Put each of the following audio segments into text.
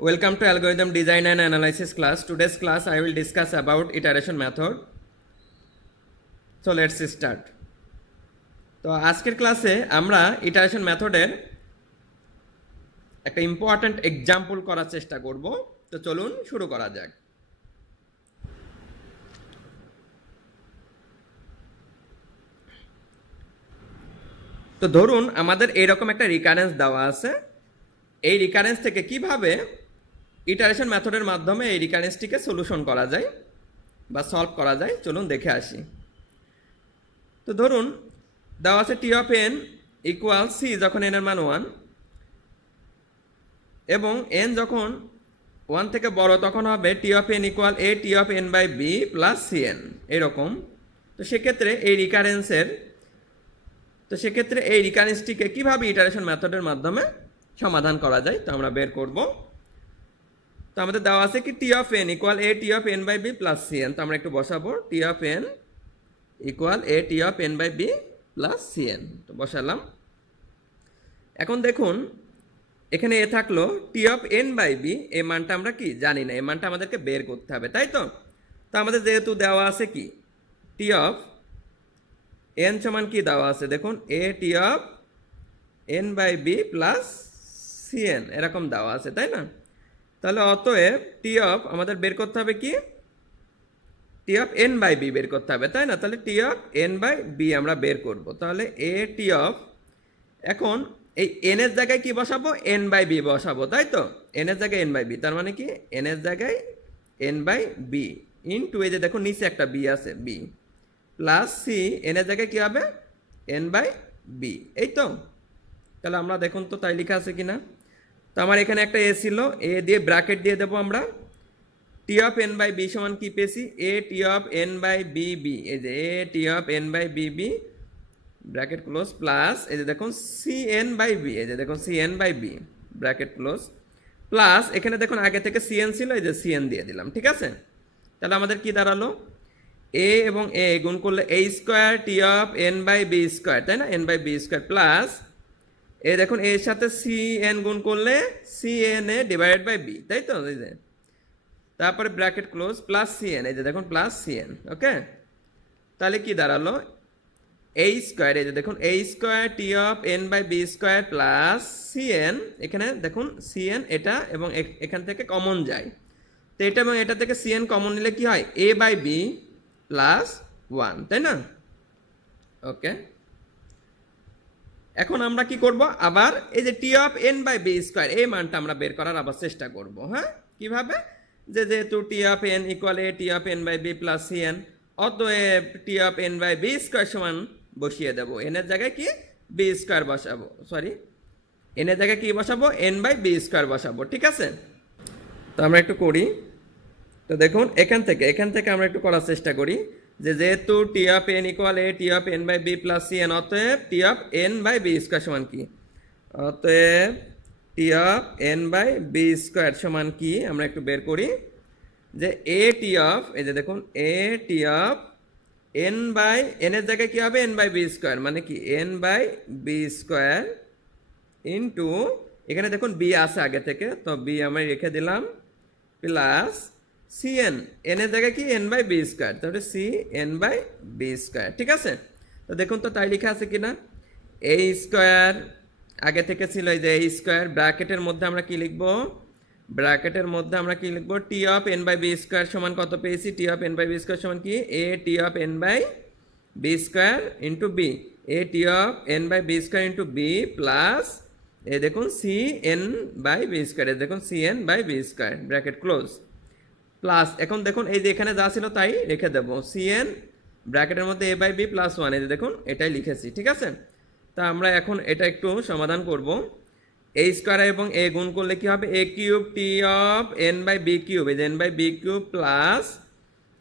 Welcome to Algorithm Design and Analysis class. Today's class I will discuss about iteration method. So let's start. তো আজকের ক্লাসে আমরা iteration মেথডের একটা important example করার চেষ্টা করব। তো চলুন শুরু করা যাক। তো ধরুন আমাদের এইরকম একটা রিকারেন্স দেওয়া আছে। এই রিকারেন্স থেকে কিভাবে ইটারেশন মেথডের মাধ্যমে এই রিকারেন্সটিকে সলিউশন করা যায় বা সলভ করা যায় চলুন দেখে আসি। তো ধরুন দেওয়া আছে টি অফ এন ইকুয়াল সি যখন এন এর মান 1 এবং এন যখন 1 থেকে বড় তখন হবে T of N equal A T of N by B plus C N এরকম। তো সেক্ষেত্রে এই রিকারেন্সটিকে কীভাবে ইটারেশন মেথডের মাধ্যমে সমাধান করা যায় তো আমরা বের করব। তো আমাদের দেওয়া আছে কি T of N equal A T of N by B plus C N. তো আমরা একটু বসাবো T of N equal A T of N by B plus C N. তো বসালাম। এখন দেখুন এখানে এ থাকলো T of N by B, এই মানটা আমরা কি জানি না, এই মানটা আমাদেরকে বের করতে হবে, তাই তো। তো আমাদের যেহেতু দেওয়া আছে কি টি অফ এন সমান কি দেওয়া আছে দেখুন A T of N by B plus C N এরকম দেওয়া আছে, তাই না। তাহলে অতএব টি অফ আমাদের বের করতে হবে কি T of N by B বের করতে হবে, তাই না। তাহলে টি অফ এন বাই বি আমরা বের করব। তাহলে এ টি অফ এখন এই এন এর জায়গায় কি বসাবো এন বাই বি বসাবো, তাই তো। এন এর জায়গায় এন বাই বি তার মানে কি এন এর জায়গায় এন বাই বি ইনটু এই যে দেখুন নিচে একটা বি আছে বি প্লাস সি এন এর জায়গায় কি হবে এন বাই বি, এই তো। তাহলে আমরা দেখুন তো তাই লেখা আছে কিনা। তো আমার এখানে একটা এ ছিল, এ দিয়ে ব্র্যাকেট দিয়ে দেবো আমরা। T of N by B সমান কি পেয়েছি A T of N by B B, এই যে A T of N by B B bracket close plus এই যে দেখুন সি এন বাই বি, এই যে দেখুন C N by B bracket close plus এখানে দেখুন আগে থেকে সি এন ছিল, এই যে সি এন দিয়ে দিলাম, ঠিক আছে। তাহলে আমাদের কি দাঁড়ালো এ এবং এ গুণ করলে A square T of N by B square, তাই না, N by B square plus এই দেখুন এর সাথে সি এন গুণ করলে C N A divided by B, তাই তো। এই যে তারপরে bracket close plus C N, এই যে দেখুন প্লাস সি এন, ওকে। তাহলে কি দাঁড়ালো এই স্কোয়ার, এই যে দেখুন এই square T of N by B square plus C N, এখানে দেখুন সি এন এটা এবং এখান থেকে কমন যায়, তো এটা এবং এটা থেকে সি এন কমন নিলে কি হয় এ বাই বি প্লাস 1, তাই না, ওকে। এখন আমরা কি করব আবার এই যে T of N by B square এই মানটা আমরা বের করার আবার চেষ্টা করব। হ্যাঁ, কিভাবে যেহেতু T of N equal A T of N by B plus C N, অতএব T of N by B square সমান বসিয়ে দেবো, এন এর জায়গায় কি বি স্কোয়ার বসাবো, সরি এন এর জায়গায় কি বসাবো এন বাই বি স্কোয়ার বসাবো, ঠিক আছে। তো আমরা একটু করি। তো দেখুন এখান থেকে আমরা একটু করার চেষ্টা করি যেহেতু T of N equal A T of N by B plus C N, অতএব T of N by B square সমান কি, অতএব T of N by B square সমান কি আমরা একটু বের করি যে এ টি অফ এই যে দেখুন A T of N by N এর জায়গায় কি হবে এন বাই বি স্কোয়ার মানে কি N by B square into এখানে দেখুন বি আছে আগে থেকে, তো বি আমি রেখে দিলাম প্লাস সি এন, এন এর জায়গায় কি এন বাই বি স্কোয়ার, তাহলে C N by B square, ঠিক আছে। তো দেখুন তো তাই লেখা আছে কিনা এ স্কোয়ার আগে থেকে ছিল, এই যে এ স্কোয়ার ব্র্যাকেটের মধ্যে আমরা কি লিখবো T of N by B square সমান কত পেয়েছি T of N by B square সমান কি A T of N by B square into B, A T of N by B square into B plus এই দেখুন C N by B square, এই দেখুন C N by B square bracket close plus এখন দেখুন এই যে এখানে যা ছিল তাই রেখে দেবো সি এন ব্র্যাকেটের মধ্যে এ বাই বি প্লাস 1, এই যে দেখুন এটাই লিখেছি, ঠিক আছে। তা আমরা এখন এটা একটু সমাধান করব। এ স্কোয়ার এবং এ গুণ করলে কি হবে A cube T of N by B cube, এই যে N by B cube plus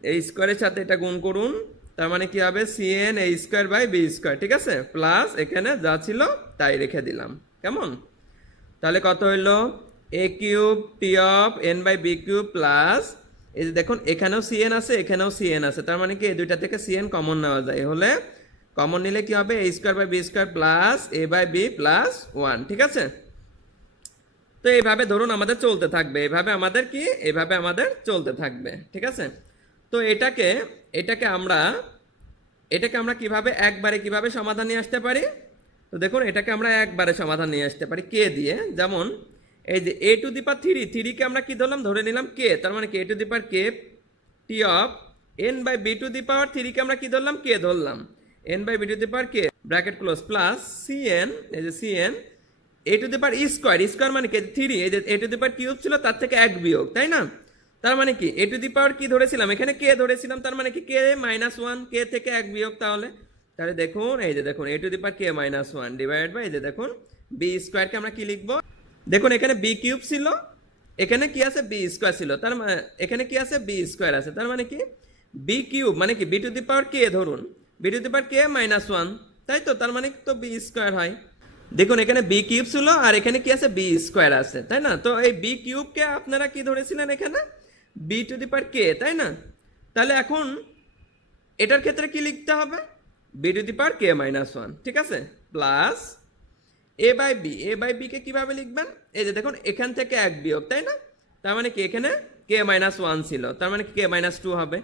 এই স্কোয়ারের সাথে এটা গুণ করুন, তার মানে কি হবে C N A square by B square, ঠিক আছে, প্লাস এখানে যা ছিল তাই রেখে দিলাম, কেমন। তাহলে কত হইলো A cube T of N by B cube plus এই যে দেখুন এখানেও সি এন আছে এখানেও সি এন আছে, তার মানে কি এই দুইটা থেকে সি এন কমন নেওয়া যায়, হলে কমন নিলে কি হবে A square by B square plus A by B plus 1, ঠিক আছে। তো তো এইভাবে ধরুন আমাদের চলতে থাকবে, এইভাবে আমাদের চলতে থাকবে, ঠিক আছে। তো এটাকে আমরা কিভাবে একবারে কিভাবে সমাধান নিয়ে আসতে পারি? তো দেখুন এটাকে আমরা একবারে সমাধান নিয়ে আসতে পারি কে দিয়ে। যেমন এই যে a টু দি পাওয়ার 3 কে আমরা কি ধরলাম, ধরে নিলাম কে, তার মানে K to the power K T of n by B to the power 3 কে আমরা কি ধরলাম, কে ধরলাম, n by B to the power K bracket close plus cn, এই যে cn a to the power square মানে কি 3, এই যে a to the power cube ছিল তার থেকে 1 বিয়োগ, তাই না? তার মানে কি a টু দি পাওয়ার কি ধরেছিলাম, এখানে কে ধরেছিলাম, তার মানে কি কে -1, কে থেকে 1 বিয়োগ, তাহলে দেখুন এই যে দেখুন a to the power K -1 divide by এই যে দেখুন বি স্কোয়ারকে আমরা কি লিখবো, দেখুন এখানে বি কিউব ছিল, এখানে কি আছে বি স্কোয়ার ছিল, তার মানে এখানে কি আছে বি স্কোয়ার আছে, তার মানে কি বি কিউব মানে কি বি টু দি পাওয়ার কে, ধরুন বি টু দি পাওয়ার কে -1, তাই তো, তার মানে তো বি স্কোয়ার হয়। দেখুন এখানে বি কিউব ছিল আর এখানে কি আছে বি স্কোয়ার আছে, তাই না? তো এই বি কিউবকে আপনারা কি ধরেছিলেন এখানে B to the power K, তাই না? তাহলে এখন এটার ক্ষেত্রে কি লিখতে হবে, বি টু দি পাওয়ার কে -1, ঠিক আছে, প্লাস এ বাই বি কে কিভাবে লিখবেন, এই যে দেখুন এখান থেকে 1 বিয়োগ, তাই না? তার মানে কি এখানে কে -1 ছিল, তার মানে কে -2 হবে,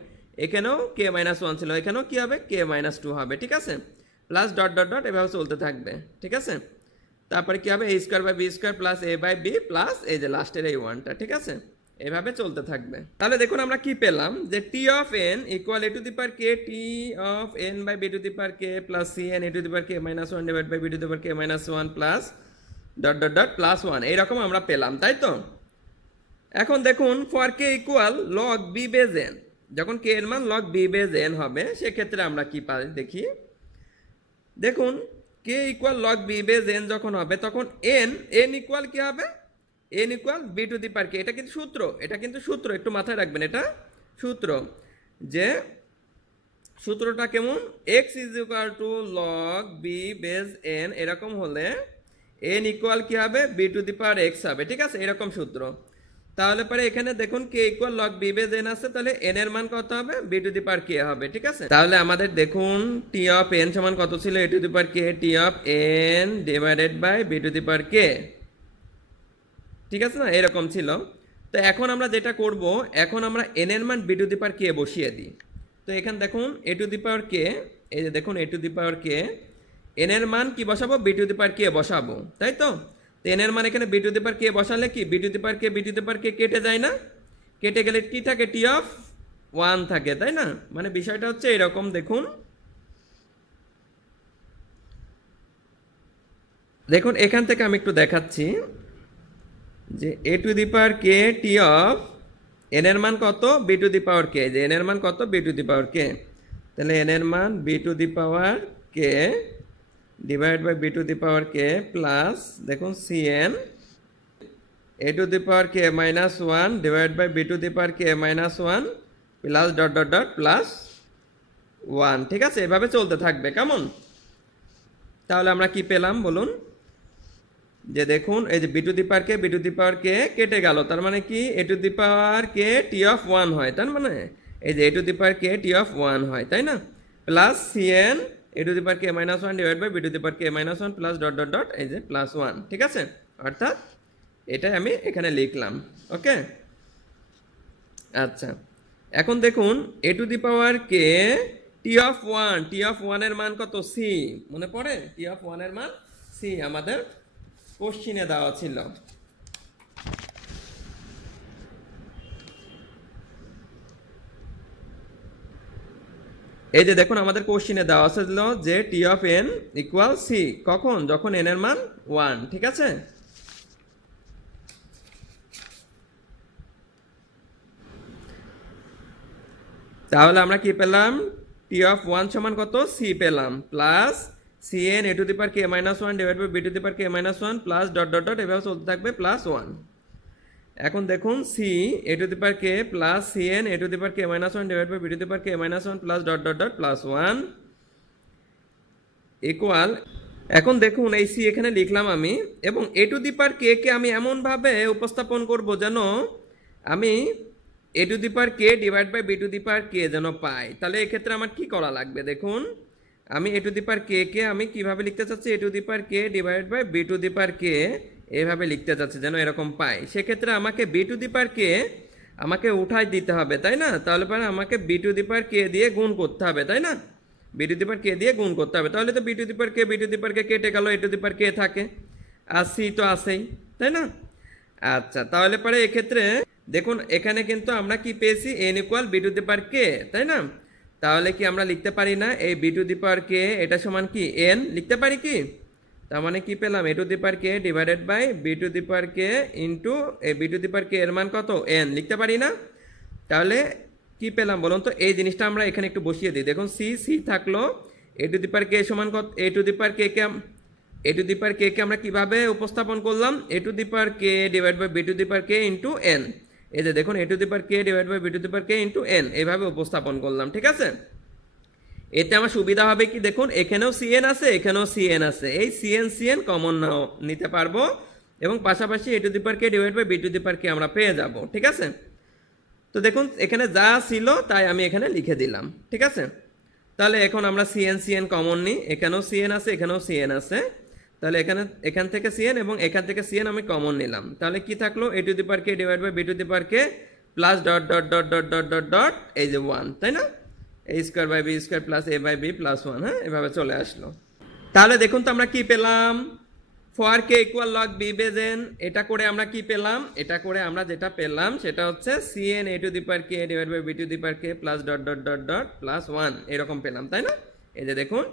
এখানেও কে -1 ছিল, এখানেও কি হবে কে -2 হবে, ঠিক আছে, প্লাস ডট ডট ডট এভাবে চলতে থাকবে, ঠিক আছে। তারপরে কি হবে a square by B square plus A by B plus এই যে লাস্টের এই 1টা, ঠিক আছে, এভাবে চলতে থাকবে। তাহলে দেখুন আমরা কি পেলাম, যে T of N equal A to the power K T of N by B to the power K plus C N A to the power K -1 divide by B to the power K -1 plus dot dot dot plus 1, এইরকম আমরা পেলাম, তাই তো। এখন দেখুন for K equal log B base N, যখন K এর মান লগ বি বেজ এন হবে সেক্ষেত্রে আমরা কি পাই দেখি, দেখুন K equal log B base N যখন হবে তখন এন ইকুয়াল কি হবে, N equal B to the power K, এটা কিন্তু সূত্র একটু মাথায় রাখবেন, এটা সূত্র, যে সূত্রটা কেমন, X is equal to log B base N, এরকম হলে এন ইকুয়াল কি হবে B to the power X হবে, ঠিক আছে, এরকম সূত্র। তাহলে পরে এখানে দেখুন K equal log B base N আছে, তাহলে এন এর মান কত হবে B to the power K হবে, ঠিক আছে। তাহলে আমাদের দেখুন টি অফ এন সমান কত ছিল, A to the power K T of N divided by B to the power K, ঠিক আছে না, এরকম ছিল। তো এখন আমরা যেটা করব, এখন আমরা এন এর মান বি টু দি পাওয়ার কে বসিয়ে দিই। তো এখানে দেখুন এ টু দি পাওয়ার কে, এই যে দেখুন A to the power K, N এর মান কি বসাবো বি টু দি পাওয়ার কে বসাবো, তাই তো। এন এর মান এখানে বি টু দি পাওয়ার কে বসালে কি B to the power K কেটে যায় না, কেটে গেলে কি থাকে টি অফ 1 থাকে, তাই না। মানে বিষয়টা হচ্ছে এরকম, দেখুন এখান থেকে আমি একটু দেখাচ্ছি যে A to the power K T of N এর মান কত বি টু দি পাওয়ার কে, যে এন এর মান কত বি টু দি পাওয়ার কে, তাহলে এন এর মান B to the power K divide by B to the power K plus দেখুন C N A to the power K -1 divide by B to the power K -1 plus dot dot dot plus 1, ঠিক আছে, এভাবে চলতে থাকবে, কেমন। তাহলে আমরা কি পেলাম বলুন, যে দেখুন এই যে B to the power K কেটে গেল, তার মানে কি A to the power K T of 1 হয়, তার মানে এই যে A to the power K T of 1 হয়, তাই না, plus C N A to the power K -1 divide by B to the power K -1 plus dot dot dot এই যে প্লাস 1, ঠিক আছে, অর্থাৎ এটাই আমি এখানে লিখলাম, ওকে। আচ্ছা এখন দেখুন A to the power K T of 1 এর মান কত সি, মনে পড়ে টি অফ 1 এর মান সি আমাদের কোশ্চিনে দেওয়া ছিল। এই যে দেখুন আমাদের কোশ্চিনে দেওয়া ছিল যে T of N equal C, কখন, যখন এন এর মান 1, ঠিক আছে। তাহলে আমরা কি পেলাম, টি অফ 1 সমান কত সি পেলাম, plus C N A to the power K -1 divide by B to the power K -1 plus dot dot dot এভাবে চলতে থাকবে প্লাস 1। এখন দেখুন c a to the power K plus C N A to the power K -1 divide by B to the power K -1 plus dot dot dot plus 1 equal, এখন দেখুন এই C এখানে লিখলাম আমি, এবং এ টু দি পাওয়ার কে কে আমি এমনভাবে উপস্থাপন করব যেন আমি A to the power K divide by B to the power K যেন পাই। তাহলে এক্ষেত্রে আমার কি করা লাগবে, দেখুন আমি এ টু দি পাওয়ার কে কে আমি কিভাবে লিখতে চাচ্ছি, A to the power K divide by B to the power K এইভাবে লিখতে যাচ্ছে যেন এরকম পাই, সেক্ষেত্রে আমাকে বি টু দি পাওয়ার কে আমাকে উঠাই দিতে হবে, তাই না? তাহলে পরে আমাকে বি টু দি পাওয়ার কে দিয়ে গুণ করতে হবে, তাই না? বি টু দি পাওয়ার কে দিয়ে গুণ করতে হবে, তাহলে তো B to the power K B to the power K কেটে গেল, এ টু দি পাওয়ার কে থাকে, আর সি তো আছেই, তাই না? আচ্ছা, তাহলে পরে এক্ষেত্রে দেখুন এখানে কিন্তু আমরা কি পেয়েছি, N equal B to the power K, তাই না? তাহলে কি আমরা লিখতে পারি না এই B to the power K এটা সমান কি এন লিখতে পারি কি? তার মানে কি পেলাম, A to the power K divided by B to the power K into এই B to the power K এর মান কত, এন লিখতে পারি না? তাহলে কি পেলাম বলুন তো, এই জিনিসটা আমরা এখানে একটু বসিয়ে দিই। দেখুন সি সি থাকলো, এ টু দি পাওয়ার কে সমান কত, এ to the power K K A to the power কে কে আমরা কিভাবে উপস্থাপন করলাম, A to the power K divide by B to the power K into N. এই যে দেখুন A to the power K divide by B to the power K into N, এইভাবে উপস্থাপন করলাম, ঠিক আছে? এতে আমার সুবিধা হবে কি, দেখুন এখানেও সিএন আছে এখানেও সিএন আছে, এই সিএন সিএন কমন নাও নিতে পারবো এবং পাশাপাশি A to the power K divide by B to the power K আমরা পেয়ে যাব, ঠিক আছে? তো দেখুন এখানে যা ছিল তাই আমি এখানে লিখে দিলাম, ঠিক আছে? তাহলে এখন আমরা সিএন সিএন কমন নিই, এখানেও সিএন আছে এখানেও সিএন আছে, তাহলে এখান থেকে সিএন এবং এখান থেকে সিএন আমি কমন নিলাম, তাহলে কি থাকলো, A to the power K divide by B to the power K plus dot dot dot dot dot dot dot এই যে 1, তাই না? A square by B square plus A by B plus 1, হ্যাঁ এভাবে চলে আসলো। তাহলে দেখুন তো আমরা কি পেলাম, for K equal log B base N, এটা করে আমরা কি পেলাম, এটা করে আমরা যেটা পেলাম সেটা হচ্ছে C N A to the power K divide by B to the power K plus dot dot dot dot plus 1 এরকম পেলাম, তাই না? এই যে দেখুন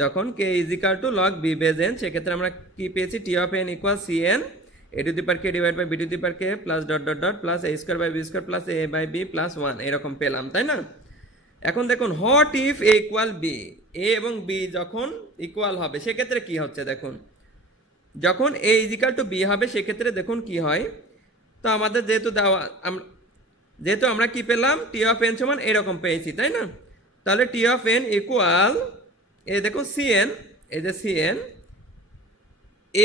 যখন K is equal to log B base N, সেক্ষেত্রে আমরা কি পেয়েছি, T of N equal C N A to the power K divide by B to the power K plus dot dot dot plus A square by B square plus A by B plus 1 এরকম পেলাম, তাই না? এখন দেখুন what if A equal B, A এবং B যখন equal হবে সেক্ষেত্রে কি হচ্ছে, দেখুন যখন এ ইজ ইকাল টু বি হবে সেক্ষেত্রে দেখুন কি হয়। তো আমাদের যেহেতু আমরা কি পেলাম, টি অফ এন সমান এরকম পেয়েছি, তাই না? তাহলে টি অফ এন ইকুয়াল এই দেখুন সিএন, এই যে সিএন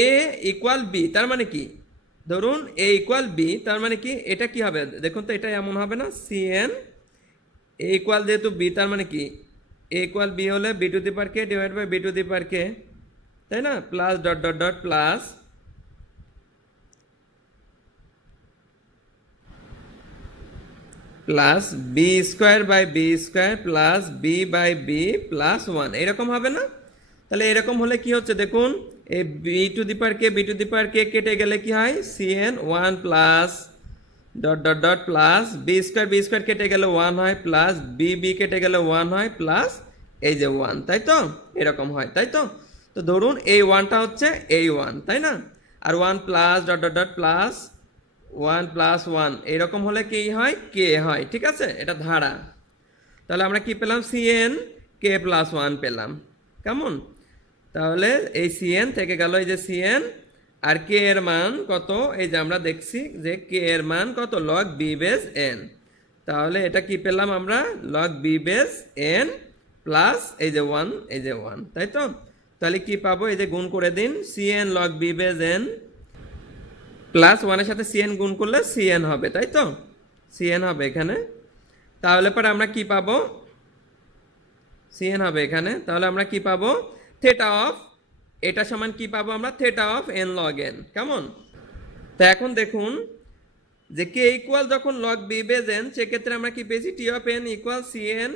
এ ইকুয়াল বি, তার মানে কি, ধরুন এ ইকুয়াল বি তার মানে কি, এটা কি হবে দেখুন তো, এটা এমন হবে না, সিএন এ ইকুয়াল যেহেতু বি তার মানে কি, এ ইকুয়াল বি হলে B to the power K divide by B to the power K, তাই না? Plus dot dot dot plus plus B square by B square plus B by B plus 1 এরকম হবে না? তাহলে এরকম হলে কি হচ্ছে দেখুন, এই B to the power K B to the power K কেটে গেলে কি হয়, C N 1 plus dot dot dot plus B square কেটে গেলে 1 হয় প্লাস বি বি কেটে গেলে 1 হয় প্লাস এই যে 1, তাই তো? এরকম হয়, তাই তো? তো ধরুন এই 1টা হচ্ছে এই 1, তাই না? আর 1 plus dot dot dot plus 1 plus 1 এরকম হলে কি হয়, কে হয়, ঠিক আছে? এটা ধারা। তাহলে আমরা কি পেলাম, সিএন কে প্লাস 1 পেলাম, কেমন? তাহলে এই সিএন থেকে গেল এই যে সিএন, আর কে এর মান কত, এই যে আমরা দেখছি যে কে এর মান কত, লগ বি বেস এন। তাহলে এটা কি পেলাম আমরা, log b base n plus এই যে 1, এই যে 1, তাই তো? তাহলে কি পাবো, এই যে গুণ করে দিন, c n log b base n plus 1 এর সাথে সিএন গুণ করলে সিএন হবে, তাই তো? সিএন হবে এখানে, তাহলে পরে আমরা কি পাবো, সিএন হবে এখানে, তাহলে আমরা কি পাবো, থেটা অফ এটা সমান কি পাবো আমরা, theta of N log N, কেমন? তা এখন দেখুন যে কে ইকুয়াল যখন লগ বি বেজ এন, সেক্ষেত্রে আমরা কি পেয়েছি, T of N equal C N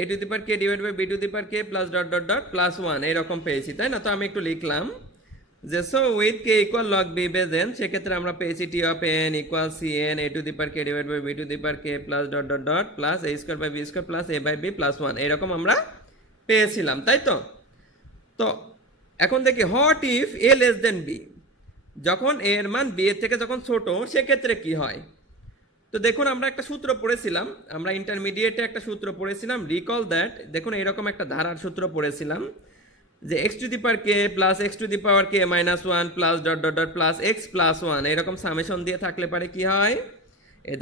A to the power K divide by B to the power K plus dot dot dot plus 1 এরকম পেয়েছি, তাই না? তো আমি একটু লিখলাম যে so with K equal log B base N, সেক্ষেত্রে আমরা পেয়েছি T of N equal C N A to the power K divide by B to the power K plus dot dot dot plus A square by B square plus A by B plus 1 এরকম আমরা পেয়েছিলাম, তাই তো? তো এখন দেখি what if A less than B, যখন এর মান বি এর থেকে যখন ছোট সেক্ষেত্রে কি হয়। তো দেখুন আমরা একটা সূত্র পড়েছিলাম, আমরা ইন্টারমিডিয়েটে একটা সূত্র পড়েছিলাম, রিকল দ্যাট, দেখুন এরকম একটা ধারার সূত্র পড়েছিলাম যে x to the power k plus x to the power K minus 1 plus dot dot dot plus x plus 1 এরকম সামেশন দিয়ে থাকলে পারে কি হয়, এই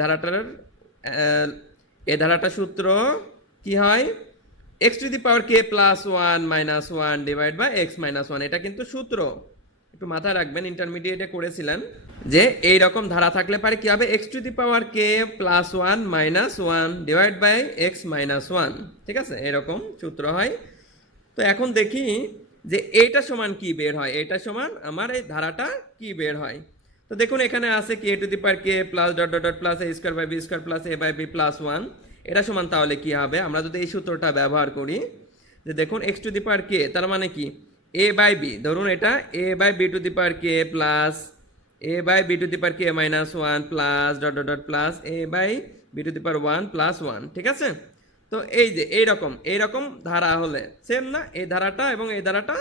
ধারাটার সূত্র কি হয়, x to the power K plus 1 minus 1 divide by x minus 1, এটা কিন্তু সূত্র, একটু মাথায় রাখবেন, ইন্টারমিডিয়েটে করেছিলেন যে এই রকম ধারা থাকলে পারে কি হবে, x to the power K plus 1 minus 1 divide by x minus 1, ঠিক আছে? এরকম সূত্র হয়। তো এখন দেখি যে এইটা সমান কি বের হয়, এটা সমান আমার এই ধারাটা কি বের হয়। তো দেখুন এখানে আছে কি A to the power K plus dot dot dot plus A square by B square plus A by B plus one. এটা সমান তাহলে কি হবে, আমরা যদি এই সূত্রটা ব্যবহার করি যে দেখুন এক্স টু দি পাওয়ার কে তার মানে কি এ বাই বি, ধরুন এটা A by B to the power K plus A by B to the power K minus one plus dot dot dot plus A by B to the power one plus one. ঠিক আছে, তো এই যে এইরকম ধারা হলে same না, এই ধারাটা এবং এই ধারাটা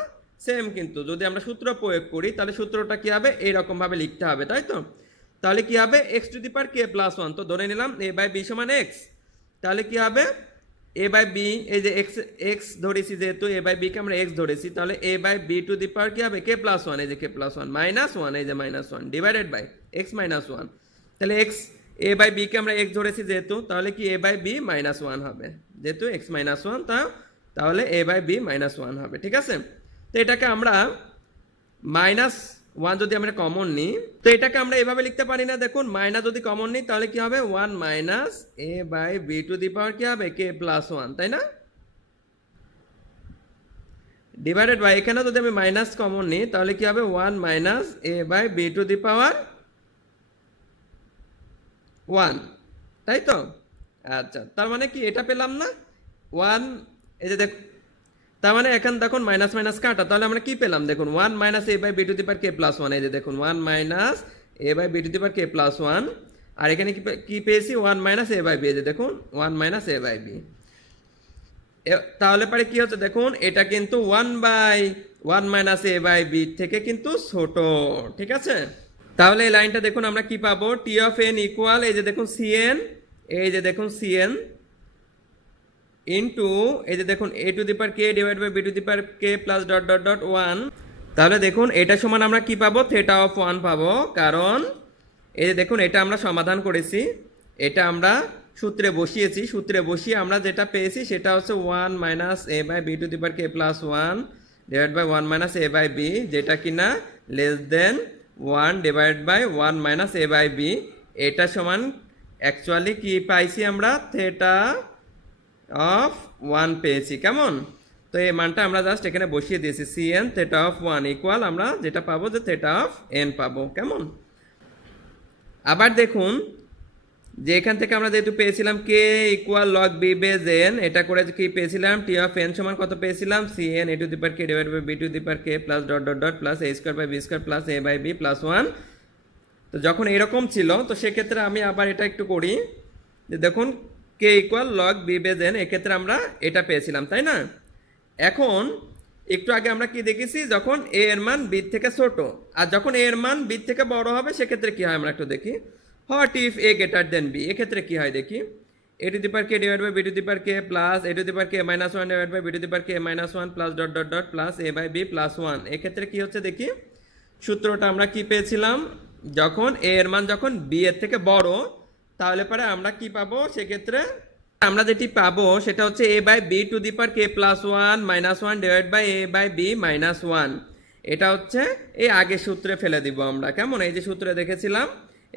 সেম, কিন্তু যদি আমরা সূত্র প্রয়োগ করি তাহলে সূত্রটা কি হবে, এইরকম ভাবে লিখতে হবে, তাই তো। তাহলে কি হবে x to the power K plus one, তো ধরে নিলাম এ বাই বি সমান এক্স, তাহলে কি হবে এ বাই বি, এই যে এক্স এক্স ধরেছি যেহেতু এ বাই বি কে আমরা এক্স ধরেছি, তাহলে a by B to the power কি হবে কে প্লাস ওয়ান, এই যে k plus one minus one, এই যে minus one divided by x minus one. তাহলে এক্স এ বাই বি কে আমরা এক্স ধরেছি যেহেতু, তাহলে কি a by B minus one হবে, যেহেতু এক্স মাইনাস ওয়ান তাহলে a by B minus one হবে। ঠিক আছে, তো এটাকে আমরা মাইনাস ওয়ান যদি আমরা কমন নিই, তো এটাকে আমরা এভাবে লিখতে পারি না, দেখুন মাইনাস যদি কমন নিই তাহলে কি হবে one minus A by B to the power কি হবে কে প্লাস ওয়ান, তাই না, ডিভাইডেড বাই এখানে যদি আমি মাইনাস কমন নিই তাহলে কি হবে one minus A by B to the power one, তাই তো। আচ্ছা, তার মানে কি এটা পেলাম না ওয়ান, এই যে দেখ, তার মানে এখন দেখুন মাইনাস মাইনাস কাটা, তাহলে আমরা কি পেলাম দেখুন one minus A by B to the power K plus one, এই যে দেখুন one minus A by B to the power K plus one, আর এখানে কি পেয়েছি one minus A by B, এই যে দেখুন one minus A by B. তাহলে পরে কি হচ্ছে দেখুন এটা কিন্তু one by one minus A by B থেকে কিন্তু ছোট। ঠিক আছে, তাহলে এই লাইনটা দেখুন আমরা কি পাবো, টি অফ এন ইকুয়াল এই যে দেখুন সিএন, এই যে দেখুন সিএন ইন্টু এই যে দেখুন A to the power K divide by B to the power K plus dot dot dot one. তাহলে দেখুন এটা সমান আমরা কি পাবো থেটা অফ ওয়ান পাবো, কারণ এই যে দেখুন এটা আমরা সমাধান করেছি, এটা আমরা সূত্রে বসিয়েছি, সূত্রে বসিয়ে আমরা যেটা পেয়েছি সেটা হচ্ছে one minus A by B to the power K plus one divide by one minus A by b, যেটা কিনা less than one divide by one minus A by b. এটা সমান অ্যাকচুয়ালি কি পাইছি আমরা থেটা অফ ওয়ান পেয়েছি, কেমন। তো এই মানটা আমরা জাস্ট এখানে বসিয়ে দিয়েছি, c N theta of one equal আমরা যেটা পাবো যে থেটা অফ এন পাবো, কেমন। আবার দেখুন যে এখান থেকে আমরা যেহেতু পেয়েছিলাম K equal log B base N, এটা করে কি পেয়েছিলাম টি অফ এন সমান কত পেয়েছিলাম c N A to the power K divide by B to the power K plus dot dot dot plus A square by B square plus A by B plus one. তো যখন এরকম ছিল তো সেক্ষেত্রে আমি আবার এটা একটু করি যে দেখুন K equal log B base N, এক্ষেত্রে আমরা এটা পেয়েছিলাম, তাই না। এখন একটু আগে আমরা কি দেখেছি, যখন এ এর মান বি থেকে ছোট আর যখন এ এর মান বি থেকে বড় হবে সেক্ষেত্রে কি হয় আমরা একটু দেখি, what if A greater than B, এক্ষেত্রে কি হয় দেখি, A to the power K divide by B to the power K plus A to the power K minus one divide by B to the power K minus one plus dot dot dot plus A by B plus one. এক্ষেত্রে কি হচ্ছে দেখি, সূত্রটা আমরা কি পেয়েছিলাম, যখন এ এর মান যখন বি এর থেকে বড় তাহলে পরে আমরা কি পাবো, সেক্ষেত্রে আমরা যেটি পাবো সেটা হচ্ছে A by B to the power K plus one minus one divide by A by B minus one. এটা হচ্ছে এই আগের সূত্রে ফেলে দিব আমরা, কেমন, এই যে সূত্রে দেখেছিলাম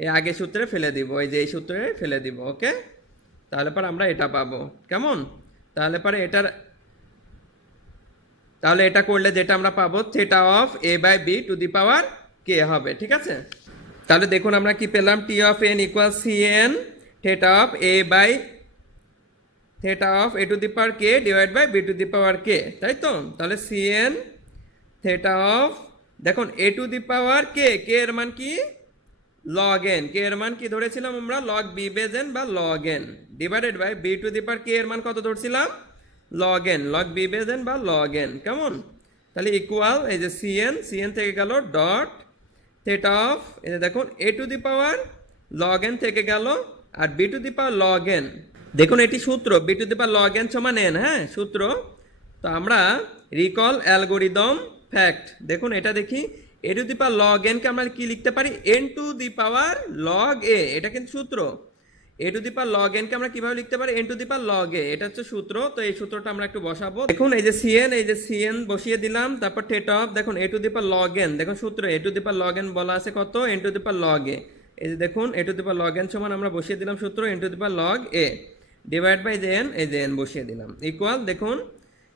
এই আগের সূত্রে ফেলে দিব, এই যে এই সূত্রে ফেলে দিব, ওকে। তাহলে পর আমরা এটা পাবো, কেমন। তাহলে পরে তাহলে এটা করলে যেটা আমরা পাবো theta of A by B to the power K হবে। ঠিক আছে, তাহলে দেখুন আমরা কি পেলাম, T of N equal C N theta of A by theta of A to the power K divide by B to the power K, তাই তো। তাহলে সি এন থেটা অফ দেখুন এ টু দি পাওয়ার কে, কে এর মান কি log N, কে এর মান কি ধরেছিলাম আমরা লগ বি বেজ এন বা log N divided by B to the power K এর মান কত ধরছিলাম log N, log B base N বা লগ এন, কেমন। তাহলে ইকুয়াল এই যে সি এন থেকে গেল ডট থেটা অফ এই যে দেখুন A to the power log N থেকে গেল আর B to the power log N, দেখুন এটি সূত্র B to the power log N সমান এন, হ্যাঁ সূত্র। তো আমরা রিকল অ্যালগোরিদম ফ্যাক্ট, দেখুন এটা দেখি A to the power log এনকে আমরা কি লিখতে পারি N to the power log A, এটা কিন্তু সূত্র। A to the power log এনকে আমরা কিভাবে লিখতে পারি N to the power log A, এটা হচ্ছে সূত্র। তো এই সূত্রটা আমরা একটু বসাবো, দেখুন এই যে সিএন বসিয়ে দিলাম, তারপর থেটা অফ দেখুন A to the power log N, দেখুন সূত্র A to the power log N বলা আছে কত N to the power log A, এই যে দেখুন A to the power log N সমান আমরা বসিয়ে দিলাম সূত্র N to the power log A divide by যে এন, এই যে এন বসিয়ে দিলাম ইকুয়াল, দেখুন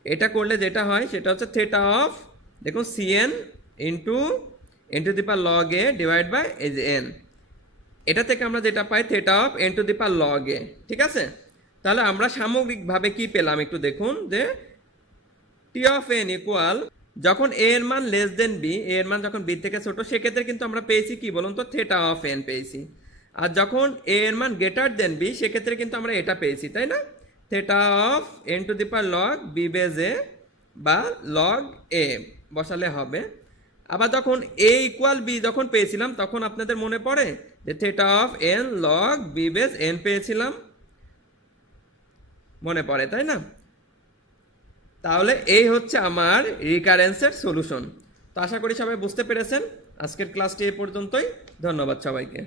এটা করলে যেটা হয় সেটা হচ্ছে থেটা অফ দেখুন C N into N to the power log A divide by এই যে এন, এটা থেকে আমরা যেটা পাই theta of N to the power log A, ঠিক আছে। তাহলে আমরা সামগ্রিকভাবে কি পেলাম একটু দেখুন, যে টি অফ এন ইকুয়াল যখন এ এর মান লেস দেন বি, এ এর মান যখন বি থেকে ছোট, সেক্ষেত্রে কিন্তু আমরা পেয়েছি কি বলুন তো, থেটা অফ এন পেয়েছি। আর যখন এ এর মান গ্রেটার দেন বি, সেক্ষেত্রে কিন্তু আমরা এটা পেয়েছি, তাই না, theta of N to the power log B base A বা লগ এ বসালে হবে। আবার যখন এ ইকুয়াল বি যখন পেয়েছিলাম, তখন আপনাদের মনে পড়ে যে theta of N log B base n পেয়েছিলাম, মনে পড়ে তাই না। তাহলে এই হচ্ছে আমার রিকারেন্সের সলিউশন। তো আশা করি সবাই বুঝতে পেরেছেন। আজকের ক্লাসটি এই পর্যন্তই। ধন্যবাদ সবাইকে।